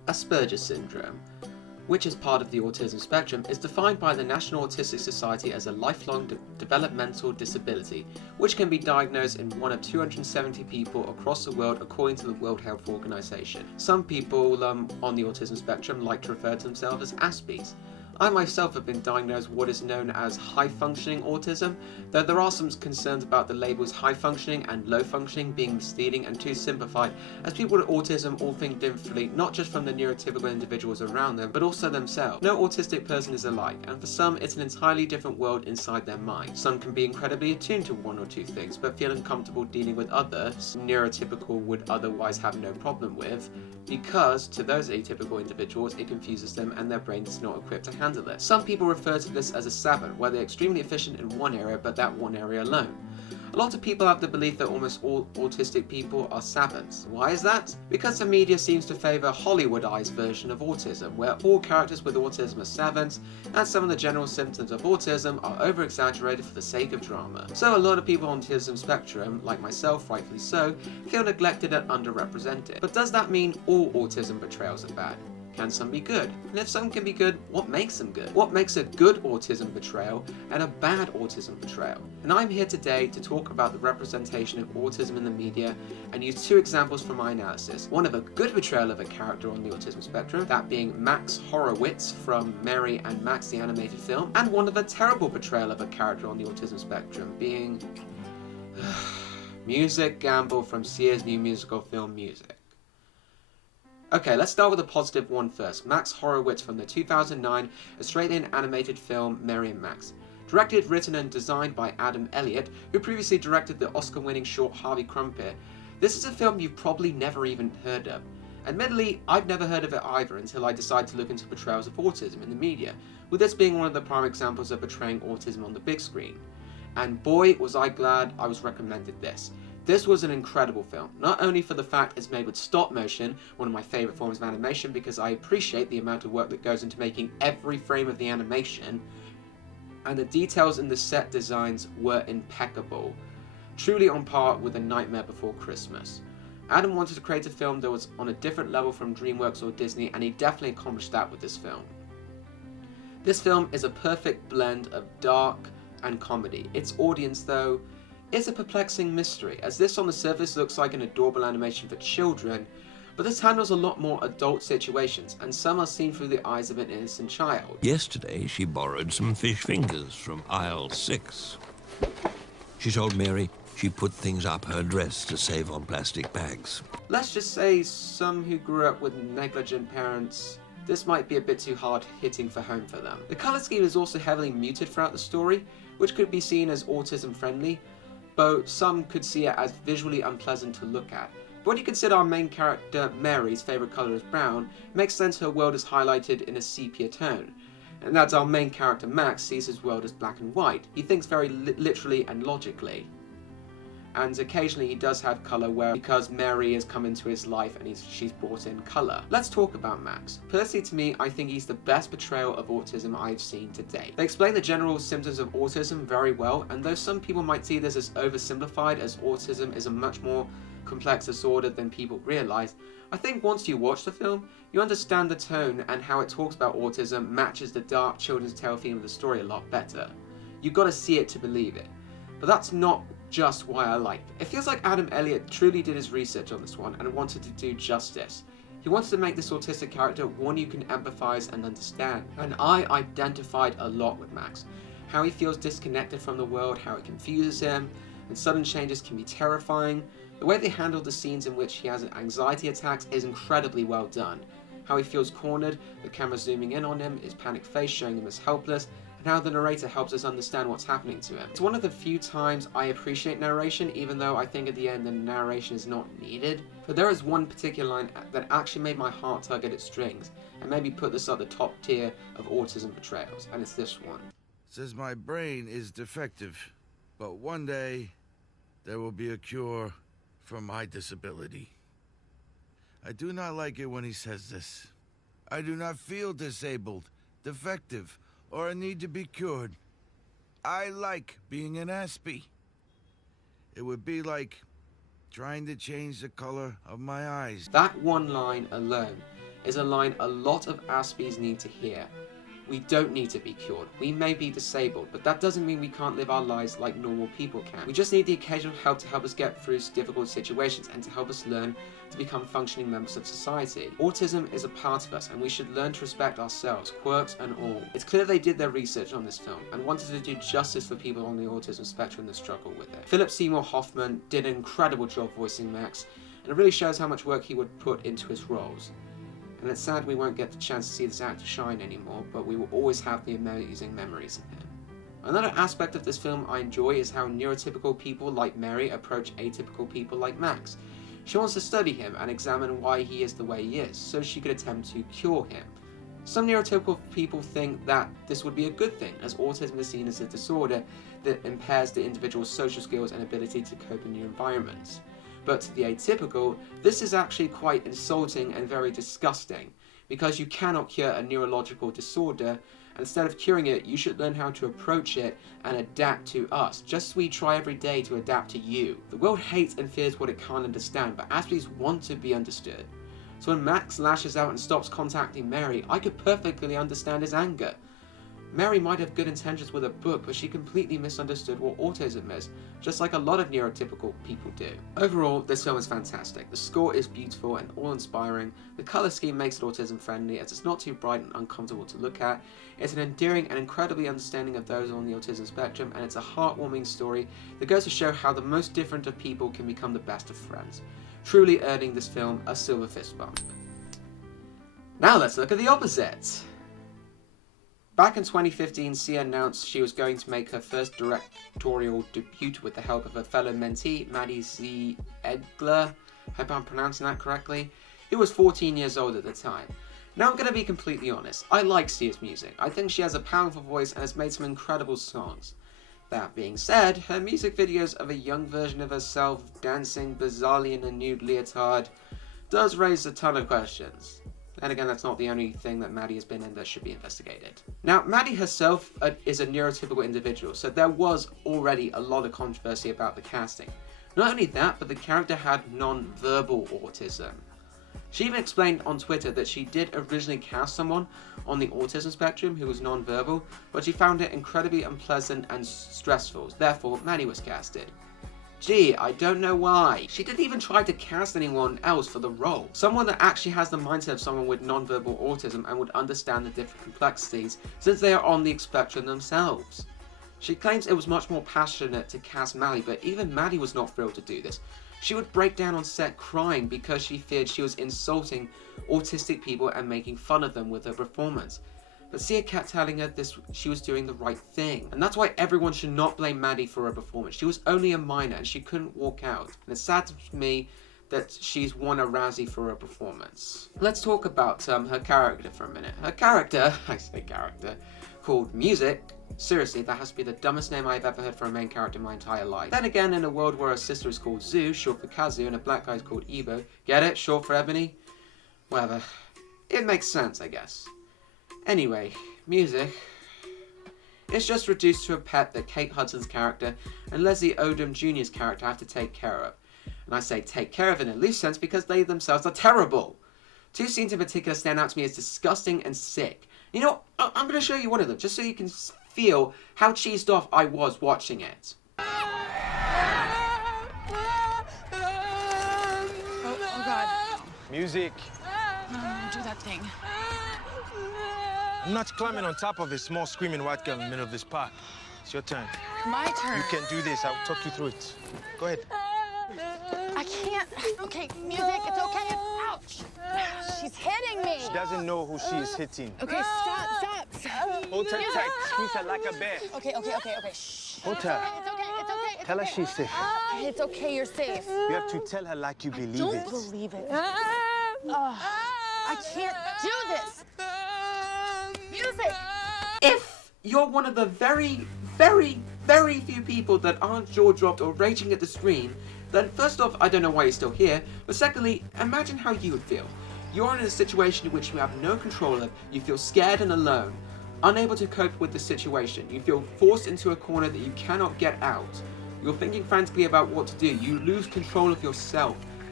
Asperger's syndrome, which is part of the autism spectrum, is defined by the National Autistic Society as a lifelong developmental disability, which can be diagnosed in one of 270 people across the world according to the World Health Organization. Some people on the autism spectrum like to refer to themselves as Aspies. I myself have been diagnosed with what is known as high-functioning autism, though there are some concerns about the labels high-functioning and low-functioning being misleading and too simplified, as people with autism all think differently, not just from the neurotypical individuals around them, but also themselves. No autistic person is alike, and for some it's an entirely different world inside their mind. Some can be incredibly attuned to one or two things, but feel uncomfortable dealing with others neurotypical would otherwise have no problem with, because to those atypical individuals it confuses them and their brain is not equipped to handle it. Some people refer to this as a savant, where they're extremely efficient in one area but that one area alone. A lot of people have the belief that almost all autistic people are savants. Why is that? Because the media seems to favour a Hollywoodized version of autism, where all characters with autism are savants, and some of the general symptoms of autism are over-exaggerated for the sake of drama. So a lot of people on the autism spectrum, like myself, rightfully so, feel neglected and underrepresented. But does that mean all autism portrayals are bad? Can some be good? And if some can be good, what makes them good? What makes a good autism portrayal and a bad autism portrayal? And I'm here today to talk about the representation of autism in the media and use two examples from my analysis. One of a good portrayal of a character on the autism spectrum, that being Max Horowitz from Mary and Max the animated film, and one of a terrible portrayal of a character on the autism spectrum, being Music Gamble from Sears' new musical film Music. Okay, let's start with a positive one first. Max Horowitz from the 2009 Australian animated film Mary and Max. Directed, written and designed by Adam Elliott, who previously directed the Oscar-winning short Harvey Crumpet. This is a film you've probably never even heard of. Admittedly, I've never heard of it either until I decided to look into portrayals of autism in the media, with this being one of the prime examples of portraying autism on the big screen. And boy, was I glad I was recommended this. This was an incredible film, not only for the fact it's made with stop motion, one of my favourite forms of animation because I appreciate the amount of work that goes into making every frame of the animation, and the details in the set designs were impeccable, truly on par with A Nightmare Before Christmas. Adam wanted to create a film that was on a different level from DreamWorks or Disney, and he definitely accomplished that with this film. This film is a perfect blend of dark and comedy. Its audience, though, is a perplexing mystery, as this on the surface looks like an adorable animation for children, but this handles a lot more adult situations, and some are seen through the eyes of an innocent child. Yesterday, she borrowed some fish fingers from aisle 6. She told Mary she put things up her dress to save on plastic bags. Let's just say some who grew up with negligent parents, this might be a bit too hard hitting for home for them. The colour scheme is also heavily muted throughout the story, which could be seen as autism friendly, though some could see it as visually unpleasant to look at. But when you consider our main character Mary's favourite colour is brown, it makes sense her world is highlighted in a sepia tone. And as our main character Max sees his world as black and white, he thinks very literally and logically. And occasionally he does have colour because Mary has come into his life and she's brought in colour. Let's talk about Max. Personally to me, I think he's the best portrayal of autism I've seen to date. They explain the general symptoms of autism very well, and though some people might see this as oversimplified, as autism is a much more complex disorder than people realise, I think once you watch the film, you understand the tone and how it talks about autism matches the dark children's tale theme of the story a lot better. You've got to see it to believe it. But that's not just why I liked it. It feels like Adam Elliott truly did his research on this one and wanted to do justice. He wanted to make this autistic character one you can empathise and understand. And I identified a lot with Max. How he feels disconnected from the world, how it confuses him, and sudden changes can be terrifying. The way they handled the scenes in which he has anxiety attacks is incredibly well done. How he feels cornered, the camera zooming in on him, his panicked face showing him as helpless, and how the narrator helps us understand what's happening to him. It's one of the few times I appreciate narration, even though I think at the end the narration is not needed. But there is one particular line that actually made my heart tug at its strings, and maybe put this at the top tier of autism portrayals, and it's this one. Says my brain is defective, but one day there will be a cure for my disability. I do not like it when he says this. I do not feel disabled, defective, or a need to be cured. I like being an Aspie. It would be like trying to change the color of my eyes. That one line alone is a line a lot of Aspies need to hear. We don't need to be cured. We may be disabled, but that doesn't mean we can't live our lives like normal people can. We just need the occasional help to help us get through difficult situations and to help us learn to become functioning members of society. Autism is a part of us, and we should learn to respect ourselves, quirks and all. It's clear they did their research on this film and wanted to do justice for people on the autism spectrum that struggle with it. Philip Seymour Hoffman did an incredible job voicing Max, and it really shows how much work he would put into his roles. And it's sad we won't get the chance to see this actor shine anymore, but we will always have the amazing memories of him. Another aspect of this film I enjoy is how neurotypical people like Mary approach atypical people like Max. She wants to study him and examine why he is the way he is, so she could attempt to cure him. Some neurotypical people think that this would be a good thing, as autism is seen as a disorder that impairs the individual's social skills and ability to cope in new environments. But to the atypical, this is actually quite insulting and very disgusting, because you cannot cure a neurological disorder, and instead of curing it, you should learn how to approach it and adapt to us, just as we try every day to adapt to you. The world hates and fears what it can't understand, but Aspies want to be understood. So when Max lashes out and stops contacting Mary, I could perfectly understand his anger. Mary might have good intentions with a book, but she completely misunderstood what autism is, just like a lot of neurotypical people do. Overall, this film is fantastic. The score is beautiful and awe-inspiring. The colour scheme makes it autism friendly, as it's not too bright and uncomfortable to look at. It's an endearing and incredibly understanding of those on the autism spectrum, and it's a heartwarming story that goes to show how the most different of people can become the best of friends, truly earning this film a silver fist bump. Now let's look at the opposite. Back in 2015, Sia announced she was going to make her first directorial debut with the help of her fellow mentee, Maddie Ziegler, hope I'm pronouncing that correctly, who was 14 years old at the time. Now I'm going to be completely honest, I like Sia's music. I think she has a powerful voice and has made some incredible songs. That being said, her music videos of a young version of herself dancing bizarrely in a nude leotard does raise a ton of questions. And again, that's not the only thing that Maddie has been in that should be investigated. Now, Maddie herself is a neurotypical individual, so there was already a lot of controversy about the casting. Not only that, but the character had non-verbal autism. She even explained on Twitter that she did originally cast someone on the autism spectrum who was non-verbal, but she found it incredibly unpleasant and stressful. Therefore, Maddie was casted. Gee, I don't know why. She didn't even try to cast anyone else for the role. Someone that actually has the mindset of someone with non-verbal autism and would understand the different complexities since they are on the spectrum themselves. She claims it was much more passionate to cast Maddie, but even Maddie was not thrilled to do this. She would break down on set crying because she feared she was insulting autistic people and making fun of them with her performance. But Sia kept telling her she was doing the right thing. And that's why everyone should not blame Maddie for her performance. She was only a minor and she couldn't walk out. And it's sad to me that she's won a Razzie for her performance. Let's talk about her character for a minute. Her character, I say character, called Music. Seriously, that has to be the dumbest name I've ever heard for a main character in my entire life. Then again, in a world where her sister is called Zoo, short for Kazu, and a black guy is called Ebo, get it? Short for Ebony? Whatever. It makes sense, I guess. Anyway, Music. It's just reduced to a pet that Kate Hudson's character and Leslie Odom Jr.'s character have to take care of. And I say take care of in a loose sense because they themselves are terrible. Two scenes in particular stand out to me as disgusting and sick. You know, I'm going to show you one of them, just so you can feel how cheesed off I was watching it. Oh God. Music. Do that thing. I'm not climbing on top of a small screaming white girl in the middle of this park. It's your turn. My turn. You can do this. I'll talk you through it. Go ahead. I can't. Okay, Music, it's okay. Ouch. She's hitting me. She doesn't know who she is hitting. Okay, stop. Hold her tight. Squeeze her like a bear. Okay. Shh. Hold her. It's okay. Tell her she's safe. It's okay, you're safe. You have to tell her like you believe Don't it. believe it. I can't do this. Music. If you're one of the very, very, very few people that aren't jaw-dropped or raging at the screen, then first off, I don't know why you're still here, but secondly, imagine how you would feel. You're in a situation in which you have no control of, you feel scared and alone, unable to cope with the situation, you feel forced into a corner that you cannot get out. You're thinking frantically about what to do, you lose control of yourself,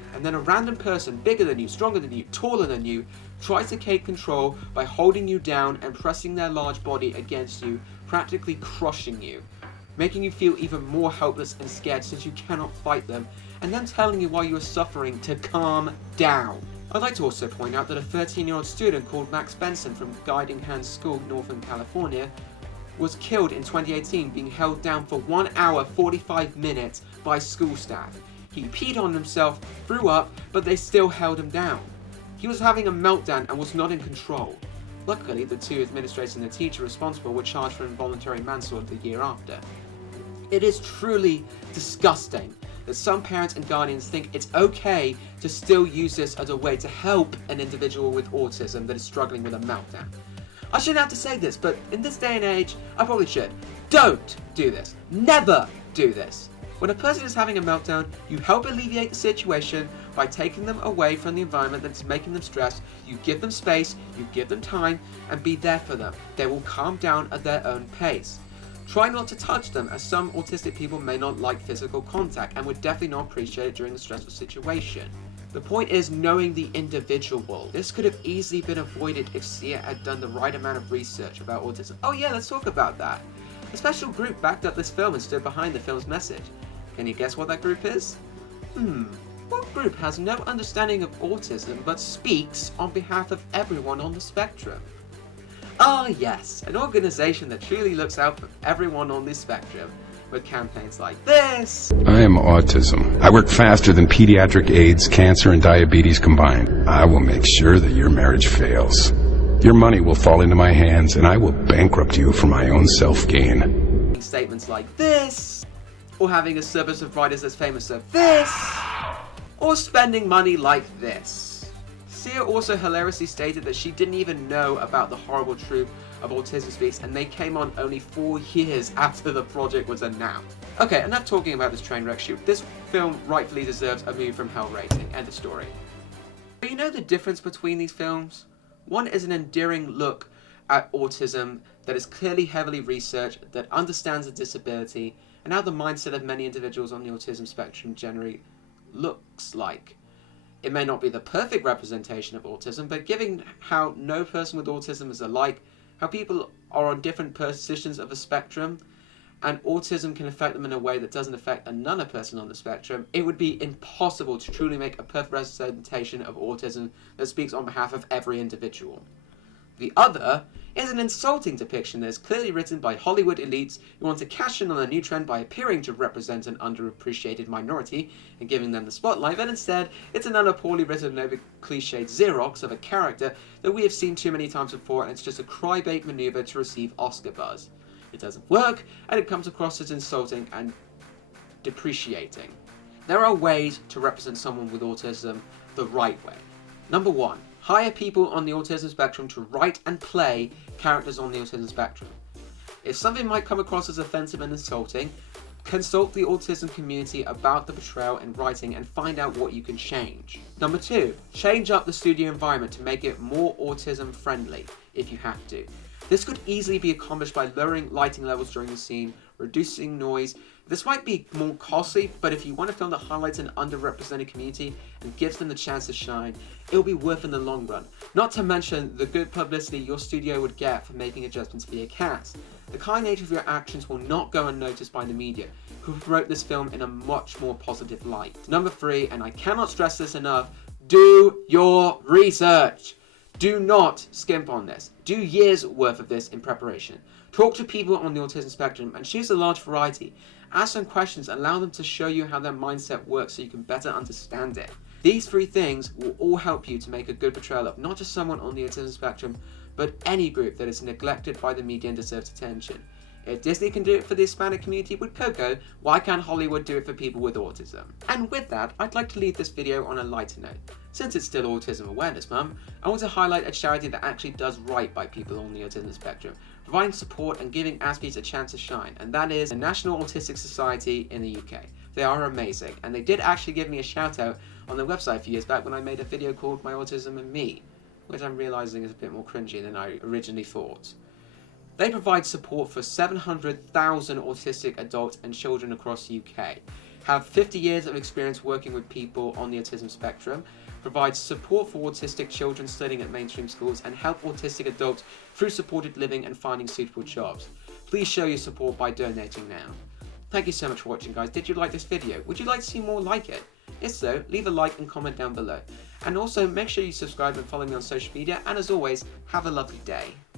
and then a random person bigger than you, stronger than you, taller than you, tries to take control by holding you down and pressing their large body against you, practically crushing you, making you feel even more helpless and scared since you cannot fight them, and then telling you while you are suffering to calm down. I'd like to also point out that a 13-year-old student called Max Benson from Guiding Hands School, Northern California, was killed in 2018 being held down for 1 hour 45 minutes by school staff. He peed on himself, threw up, but they still held him down. He was having a meltdown and was not in control. Luckily, the two administrators and the teacher responsible were charged for involuntary manslaughter the year after. It is truly disgusting that some parents and guardians think it's okay to still use this as a way to help an individual with autism that is struggling with a meltdown. I shouldn't have to say this, but in this day and age, I probably should. Don't do this. Never do this. When a person is having a meltdown, you help alleviate the situation by taking them away from the environment that's making them stressed. You give them space, you give them time, and be there for them. They will calm down at their own pace. Try not to touch them, as some autistic people may not like physical contact and would definitely not appreciate it during a stressful situation. The point is knowing the individual. This could have easily been avoided if Sia had done the right amount of research about autism. Oh yeah, let's talk about that. A special group backed up this film and stood behind the film's message. Can you guess what that group is? What group has no understanding of autism but speaks on behalf of everyone on the spectrum? Ah yes, an organization that truly looks out for everyone on the spectrum, with campaigns like this. I am autism. I work faster than pediatric AIDS, cancer, and diabetes combined. I will make sure that your marriage fails. Your money will fall into my hands, and I will bankrupt you for my own self-gain. Statements like this, or having a service of writers as famous as this, or spending money like this. Sia also hilariously stated that she didn't even know about the horrible truth of Autism Speaks, and they came on only 4 years after the project was announced. Okay, enough talking about this train wreck shoot. This film rightfully deserves a Movie from Hell rating. End of story. But you know the difference between these films? One is an endearing look at autism that is clearly heavily researched, that understands the disability, and how the mindset of many individuals on the autism spectrum generally looks like. It may not be the perfect representation of autism, but given how no person with autism is alike, how people are on different positions of the spectrum, and autism can affect them in a way that doesn't affect another person on the spectrum, it would be impossible to truly make a perfect representation of autism that speaks on behalf of every individual. The other is an insulting depiction that is clearly written by Hollywood elites who want to cash in on a new trend by appearing to represent an underappreciated minority and giving them the spotlight, but instead it's another poorly written and over-cliched Xerox of a character that we have seen too many times before, and it's just a cry-bait maneuver to receive Oscar buzz. It doesn't work, and it comes across as insulting and depreciating. There are ways to represent someone with autism the right way. Number 1. Hire people on the autism spectrum to write and play characters on the autism spectrum. If something might come across as offensive and insulting, consult the autism community about the portrayal and writing and find out what you can change. Number 2, change up the studio environment to make it more autism friendly if you have to. This could easily be accomplished by lowering lighting levels during the scene, reducing noise. This might be more costly, but if you want a film that highlights an underrepresented community and gives them the chance to shine, it will be worth in the long run. Not to mention the good publicity your studio would get for making adjustments for your cast. The kind nature of your actions will not go unnoticed by the media, who promote this film in a much more positive light. Number 3, and I cannot stress this enough, do your research. Do not skimp on this. Do years worth of this in preparation. Talk to people on the autism spectrum and choose a large variety. Ask them questions, allow them to show you how their mindset works so you can better understand it. These 3 things will all help you to make a good portrayal of not just someone on the autism spectrum, but any group that is neglected by the media and deserves attention. If Disney can do it for the Hispanic community with Coco, why can't Hollywood do it for people with autism? And with that, I'd like to leave this video on a lighter note. Since it's still Autism Awareness Month, I want to highlight a charity that actually does right by people on the autism spectrum, providing support and giving Aspies a chance to shine, and that is the National Autistic Society in the UK. They are amazing, and they did actually give me a shout out on their website a few years back when I made a video called My Autism and Me, which I'm realising is a bit more cringy than I originally thought. They provide support for 700,000 autistic adults and children across the UK. have 50 years of experience working with people on the autism spectrum, provides support for autistic children studying at mainstream schools, and help autistic adults through supported living and finding suitable jobs. Please show your support by donating now. Thank you so much for watching, guys. Did you like this video? Would you like to see more like it? If so, leave a like and comment down below. And also make sure you subscribe and follow me on social media, and as always, have a lovely day.